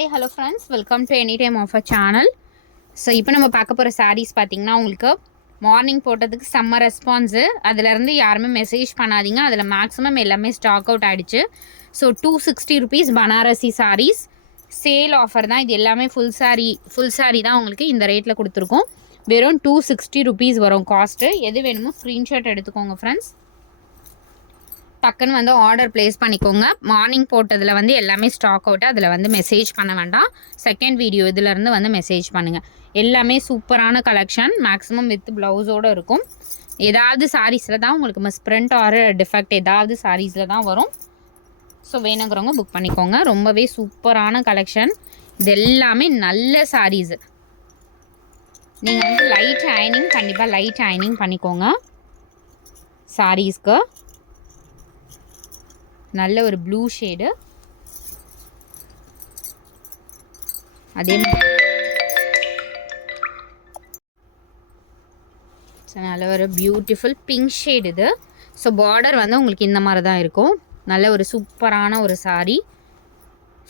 Hi hello friends, welcome to any time of a channel. So இப்போ நம்ம பார்க்க போகிற சாரீஸ் பார்த்திங்கன்னா, உங்களுக்கு மார்னிங் போட்டதுக்கு செம்ம ரெஸ்பான்ஸு. அதிலேருந்து யாருமே மெசேஜ் பண்ணாதீங்க, அதில் மேக்ஸிமம் எல்லாமே ஸ்டாக் அவுட் ஆகிடுச்சு. So 260 rupees Banarasi saris sale offer தான். இது எல்லாமே ஃபுல் சாரீ தான் உங்களுக்கு இந்த ரேட்டில் கொடுத்துருக்கோம். வெறும் 260 rupees வரும் காஸ்ட்டு. எது வேணுமோ ஸ்க்ரீன்ஷாட் எடுத்துக்கோங்க ஃப்ரெண்ட்ஸ். டக்குன்னு வந்து ஆர்டர் ப்ளேஸ் பண்ணிக்கோங்க. மார்னிங் போட்டதில் வந்து எல்லாமே ஸ்டாக் அவுட்டு, அதில் வந்து மெசேஜ் பண்ண வேண்டாம். செகண்ட் வீடியோ இதிலேருந்து வந்து மெசேஜ் பண்ணுங்கள். எல்லாமே சூப்பரான கலெக்ஷன், மேக்ஸிமம் வித் ப்ளவுஸோடு இருக்கும். ஏதாவது சாரீஸில் தான் உங்களுக்கு மிஸ்பிரிண்ட் ஆர் டிஃபெக்ட் ஏதாவது சாரீஸில் தான் வரும். ஸோ வேணுங்கிறவங்க புக் பண்ணிக்கோங்க. ரொம்பவே சூப்பரான கலெக்ஷன். இது எல்லாமே நல்ல சாரீஸு. நீங்கள் வந்து லைட் அயனிங், கண்டிப்பாக லைட் அயனிங் பண்ணிக்கோங்க சாரீஸ்க்கு. நல்ல ஒரு ப்ளூ ஷேடு, அதே நல்ல ஒரு பியூட்டிஃபுல் பிங்க் ஷேடு இது. ஸோ பார்டர் வந்து உங்களுக்கு இந்த மாதிரி தான் இருக்கும். நல்ல ஒரு சூப்பரான ஒரு சாரீ.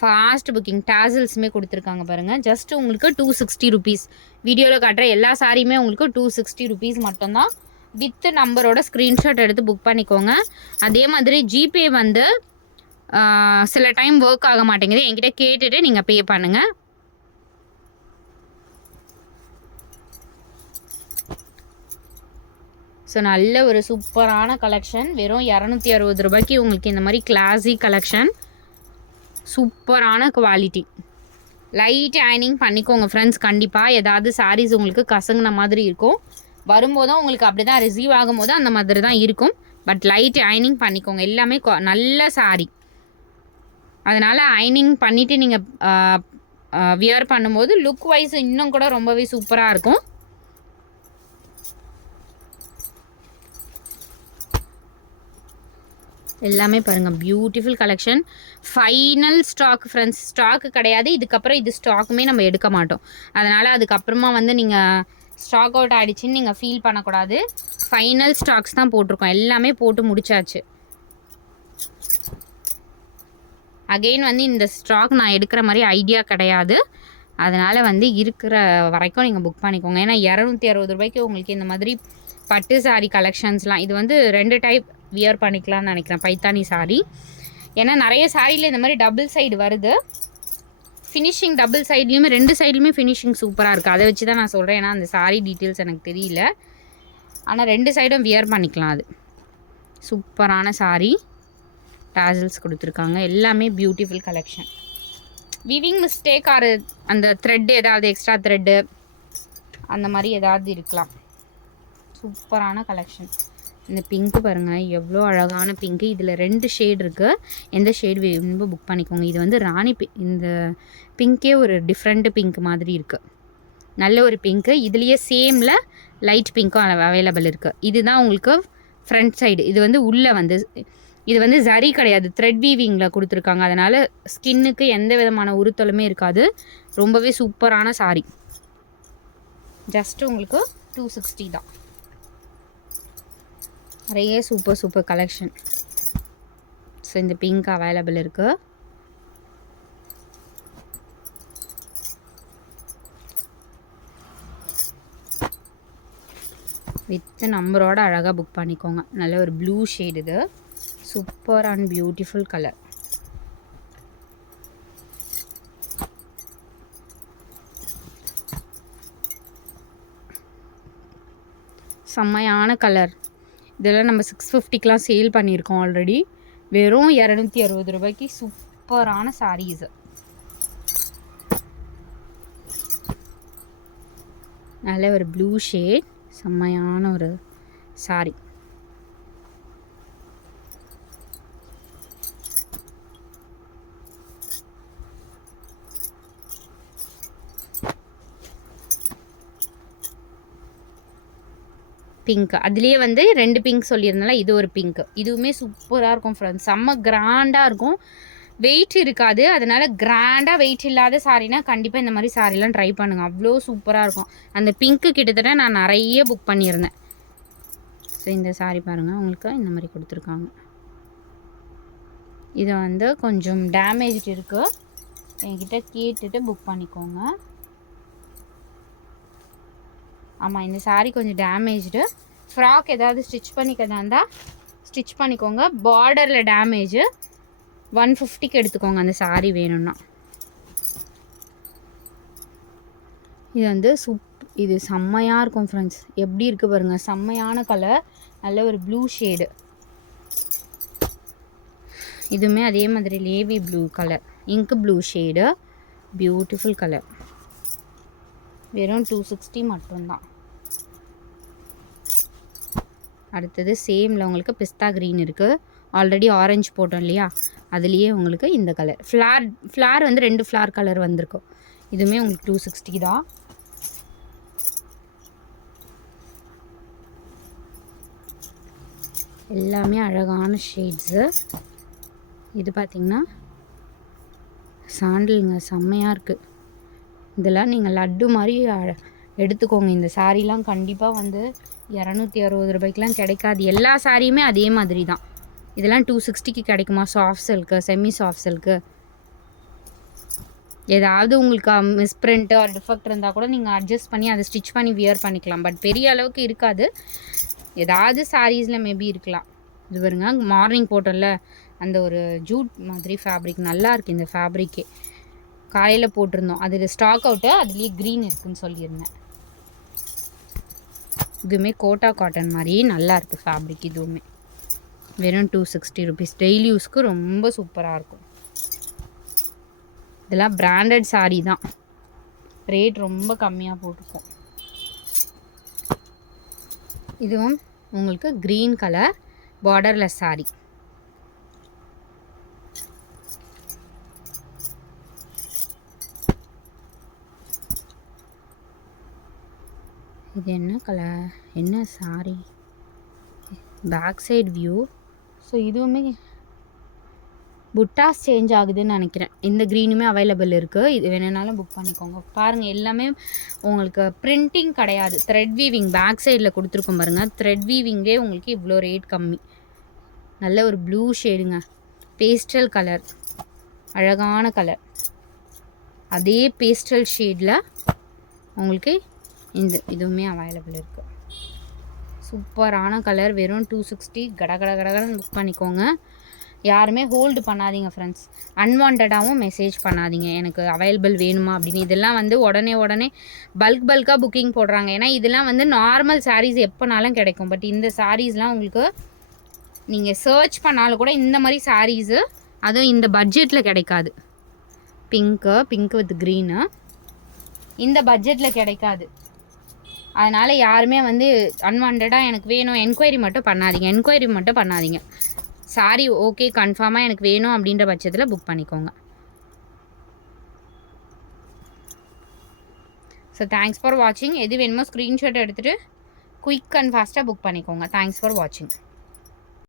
ஃபாஸ்ட் புக்கிங், டாசல்ஸுமே கொடுத்துருக்காங்க பாருங்கள். ஜஸ்ட் உங்களுக்கு 260 rupees. வீடியோவில் காட்டுற எல்லா சாரியுமே உங்களுக்கு 260 rupees மட்டும்தான். வித் நம்பரோட ஸ்க்ரீன்ஷாட் எடுத்து புக் பண்ணிக்கோங்க. அதே மாதிரி ஜிபே வந்து சில டைம் ஒர்க் ஆக மாட்டேங்குது, என்கிட்ட கேட்டுட்டு நீங்கள் பே பண்ணுங்கள். ஸோ நல்ல ஒரு சூப்பரான கலெக்ஷன். வெறும் 260 ரூபாய்க்கு உங்களுக்கு இந்த மாதிரி கிளாஸி கலெக்ஷன், சூப்பரான குவாலிட்டி. லைட் அயனிங் பண்ணிக்கோங்க ஃப்ரெண்ட்ஸ். கண்டிப்பாக ஏதாவது சாரீஸ் உங்களுக்கு கசங்கின மாதிரி இருக்கும், வரும்போதும் உங்களுக்கு அப்படி தான் ரிசீவ் ஆகும்போது அந்த மாதிரி தான் இருக்கும். பட் லைட் அயனிங் பண்ணிக்கோங்க. எல்லாமே நல்ல சாரீ, அதனால் அயனிங் பண்ணிவிட்டு நீங்கள் வியர் பண்ணும்போது லுக் வைஸ் இன்னும் கூட ரொம்பவே சூப்பராக இருக்கும். எல்லாமே பாருங்கள், beautiful collection. Final stock friends, stock கிடையாது. இதுக்கப்புறம் இது ஸ்டாக்குமே நம்ம எடுக்க மாட்டோம். அதனால் அதுக்கப்புறமா வந்து நீங்கள் ஸ்டாக் அவுட் ஆகிடுச்சின்னு நீங்கள் ஃபீல் பண்ணக்கூடாது. ஃபைனல் ஸ்டாக்ஸ் தான் போட்டிருக்கோம், எல்லாமே போட்டு முடிச்சாச்சு. அகெயின் வந்து இந்த ஸ்டாக் நான் எடுக்கிற மாதிரி ஐடியா கிடையாது. அதனால் வந்து இருக்கிற வரைக்கும் நீங்கள் புக் பண்ணிக்கோங்க. ஏன்னா 260 ரூபாய்க்கு உங்களுக்கு இந்த மாதிரி பட்டு சாரீ கலெக்ஷன்ஸ்லாம், இது வந்து 2 டைப் வியர் பண்ணிக்கலாம்னு நினைக்கிறேன், பைத்தானி சாரீ. ஏன்னா நிறைய சாரியில் இந்த மாதிரி டபுள் சைடு வருது. ஃபினிஷிங் டபுள் சைட்லேயுமே 2 சைட்லையுமே ஃபினிஷிங் சூப்பராக இருக்குது. அதை வச்சு தான் நான் சொல்கிறேன். ஏன்னா அந்த சாரீ டீட்டெயில்ஸ் எனக்கு தெரியல, ஆனால் 2 சைடும் வியர் பண்ணிக்கலாம். அது சூப்பரான சாரீ, டாசல்ஸ் கொடுத்துருக்காங்க. எல்லாமே beautiful collection. Viewing mistake R அந்த த்ரெட்டு ஏதாவது எக்ஸ்ட்ரா த்ரெட்டு அந்த மாதிரி ஏதாவது இருக்கலாம். சூப்பரான கலெக்ஷன். இந்த பிங்க்கு பாருங்கள், எவ்வளோ அழகான பிங்க்கு. இதில் 2 ஷேட் இருக்குது. எந்த ஷேடு வேணுமோ புக் பண்ணிக்கோங்க. இது வந்து ராணி இந்த பிங்க்கே ஒரு டிஃப்ரெண்ட் பிங்க் மாதிரி இருக்குது. நல்ல ஒரு பிங்க்கு. இதுலேயே சேமில் லைட் பிங்க்கும் அவைலபிள் இருக்குது. இதுதான் உங்களுக்கு ஃப்ரண்ட் சைடு. இது வந்து உள்ளே வந்து இது வந்து ஜரி கிடையாது, த்ரெட் வீவிங்கில் கொடுத்துருக்காங்க. அதனால் ஸ்கின்னுக்கு எந்த விதமான உறுத்தலுமே இருக்காது. ரொம்பவே சூப்பரான சாரீ. ஜஸ்ட்டு உங்களுக்கு 260 தான். நிறைய சூப்பர் கலெக்ஷன். ஸோ இந்த பிங்க் அவைலபிள் இருக்குது. வித் நம்பரோட அழகாக புக் பண்ணிக்கோங்க. நல்ல ஒரு ப்ளூ ஷேடு, இது சூப்பர் அண்ட் பியூட்டிஃபுல் கலர். செம்மையான கலர். இதெல்லாம் நம்ம 650க்கெலாம் சேல் பண்ணியிருக்கோம் ஆல்ரெடி. வெறும் 260 ரூபாய்க்கு சூப்பரான சாரீஸு. நல்ல ஒரு ப்ளூ ஷேட், செம்மையான ஒரு சாரீ. பிங்க், அதுலேயே வந்து 2 பிங்க் சொல்லியிருந்தால இது ஒரு பிங்க். இதுவுமே சூப்பராக இருக்கும் ஃப்ரெண்ட்ஸ். செம்ம கிராண்டாக இருக்கும், வெயிட் இருக்காது. அதனால் கிராண்டாக வெயிட் இல்லாத சாரீனா கண்டிப்பாக இந்த மாதிரி சாரீலாம் ட்ரை பண்ணுங்கள். அவ்வளோ சூப்பராக இருக்கும். அந்த பிங்க்கு கிட்டத்தட்ட நான் நிறைய புக் பண்ணியிருந்தேன். ஸோ இந்த சாரீ பாருங்கள், உங்களுக்கு இந்த மாதிரி கொடுத்துருக்காங்க. இது வந்து கொஞ்சம் டேமேஜ் இருக்குது. என்கிட்ட கேட்டுட்டு புக் பண்ணிக்கோங்க. ஆமாம், இந்த சாரீ கொஞ்சம் டேமேஜ்டு. ஃப்ராக் ஏதாவது ஸ்டிச் பண்ணிக்கிறதா இருந்தால் ஸ்டிச் பண்ணிக்கோங்க. பார்டரில் டேமேஜு 150க்கு எடுத்துக்கோங்க அந்த சாரீ வேணும்னா. இது வந்து இது செம்மையாக இருக்கும் ஃப்ரெண்ட்ஸ். எப்படி இருக்குது பாருங்கள், செம்மையான கலர், நல்ல ஒரு ப்ளூ ஷேடு. இதுவுமே அதே மாதிரி navy blue colour, ink blue shade, beautiful colour. வெறும் 260 மட்டும்தான். அடுத்தது சேமில் உங்களுக்கு பிஸ்தா க்ரீன் இருக்குது. ஆல்ரெடி ஆரஞ்சு போட்டோம் இல்லையா, அதுலேயே உங்களுக்கு இந்த கலர் ஃப்ளார் வந்து 2 ஃப்ளார் கலர் வந்திருக்கும். இதுவுமே உங்களுக்கு 260 தான். எல்லாமே அழகான ஷேட்ஸு. இது பார்த்திங்கன்னா சாண்டிலுங்க, செம்மையாக இருக்குது. இதெல்லாம் நீங்கள் லட்டு மாதிரி எடுத்துக்கோங்க. இந்த சாரீலாம் கண்டிப்பாக வந்து 260 ரூபாய்க்குலாம் கிடைக்காது. எல்லா சாரியுமே அதே மாதிரி தான். இதெல்லாம் 260க்கு கிடைக்குமா? Soft silk, semi soft silk. ஏதாவது உங்களுக்கு மிஸ்பிரிண்ட்டு ஒரு டிஃபெக்ட் இருந்தால் கூட நீங்கள் அட்ஜஸ்ட் பண்ணி அதை ஸ்டிச் பண்ணி வியர் பண்ணிக்கலாம். பட் பெரிய அளவுக்கு இருக்காது. ஏதாவது சாரீஸில் மேபி இருக்கலாம். இது பாருங்க, மார்னிங் போட்டோம்ல அந்த ஒரு ஜூட் மாதிரி ஃபேப்ரிக், நல்லா இருக்குது இந்த ஃபேப்ரிக்கே. காலையில் போட்டிருந்தோம், அதில் ஸ்டாக் அவுட்டு, அதுலேயே க்ரீன் இருக்குதுன்னு சொல்லியிருந்தேன். இதுவுமே கோட்டா காட்டன் மாதிரி நல்லா இருக்குது ஃபேப்ரிக். இதுவுமே வெறும் 260 ருபீஸ். டெய்லி யூஸ்க்கு ரொம்ப சூப்பராக இருக்கும். இதெல்லாம் பிராண்டட் சாரீ தான், ரேட் ரொம்ப கம்மியாக போட்டிருக்கோம். இதுவும் உங்களுக்கு க்ரீன் கலர் பார்டர்லெஸ் சாரீ. இது என்ன கலர், என்ன sari, back side view. So இதுவுமே புட்டாஸ் சேஞ்ச் ஆகுதுன்னு நினைக்கிறேன். இந்த க்ரீனுமே அவைலபிள் இருக்குது. இது வேணுனாலும் புக் பண்ணிக்கோங்க. பாருங்கள், எல்லாமே உங்களுக்கு பிரிண்டிங் கிடையாது, த்ரெட் வீவிங். பேக் சைடில் கொடுத்துருக்கோம் பாருங்கள், த்ரெட் வீவிங்கே உங்களுக்கு இவ்வளோ ரேட் கம்மி. நல்ல ஒரு ப்ளூ ஷேடுங்க, பேஸ்டல் கலர், அழகான கலர். அதே பேஸ்டல் ஷேடில் உங்களுக்கு இதுவுமே அவைலபிள் இருக்குது. சூப்பரான கலர். வெறும் 260. கடகடன்னு புக் பண்ணிக்கோங்க. யாருமே ஹோல்டு பண்ணாதீங்க ஃப்ரெண்ட்ஸ். அன்வான்டாகவும் மெசேஜ் பண்ணாதீங்க எனக்கு அவைலபிள் வேணுமா அப்படின்னு. இதெல்லாம் வந்து உடனே பல்காக புக்கிங் போடுறாங்க. ஏன்னா இதெல்லாம் வந்து நார்மல் சாரீஸ் எப்போனாலும் கிடைக்கும். பட் இந்த சாரீஸ்லாம் உங்களுக்கு நீங்கள் சர்ச் பண்ணாலும் கூட இந்த மாதிரி சாரீஸு, அதுவும் இந்த பட்ஜெட்டில் கிடைக்காது. பிங்க்கு வித் க்ரீனு இந்த பட்ஜெட்டில் கிடைக்காது. அதனால் யாருமே வந்து அன்வான்டாக எனக்கு வேணும் என்கொயரி மட்டும் பண்ணாதீங்க. சாரி ஓகே, கன்ஃபார்மாக எனக்கு வேணும் அப்படின்ற பட்சத்தில் புக் பண்ணிக்கோங்க. ஸோ தேங்க்ஸ் ஃபார் வாட்சிங். எது வேணுமோ ஸ்க்ரீன்ஷாட் எடுத்துகிட்டு குயிக் அண்ட் ஃபாஸ்ட்டாக புக் பண்ணிக்கோங்க. தேங்க்ஸ் ஃபார் வாட்சிங்.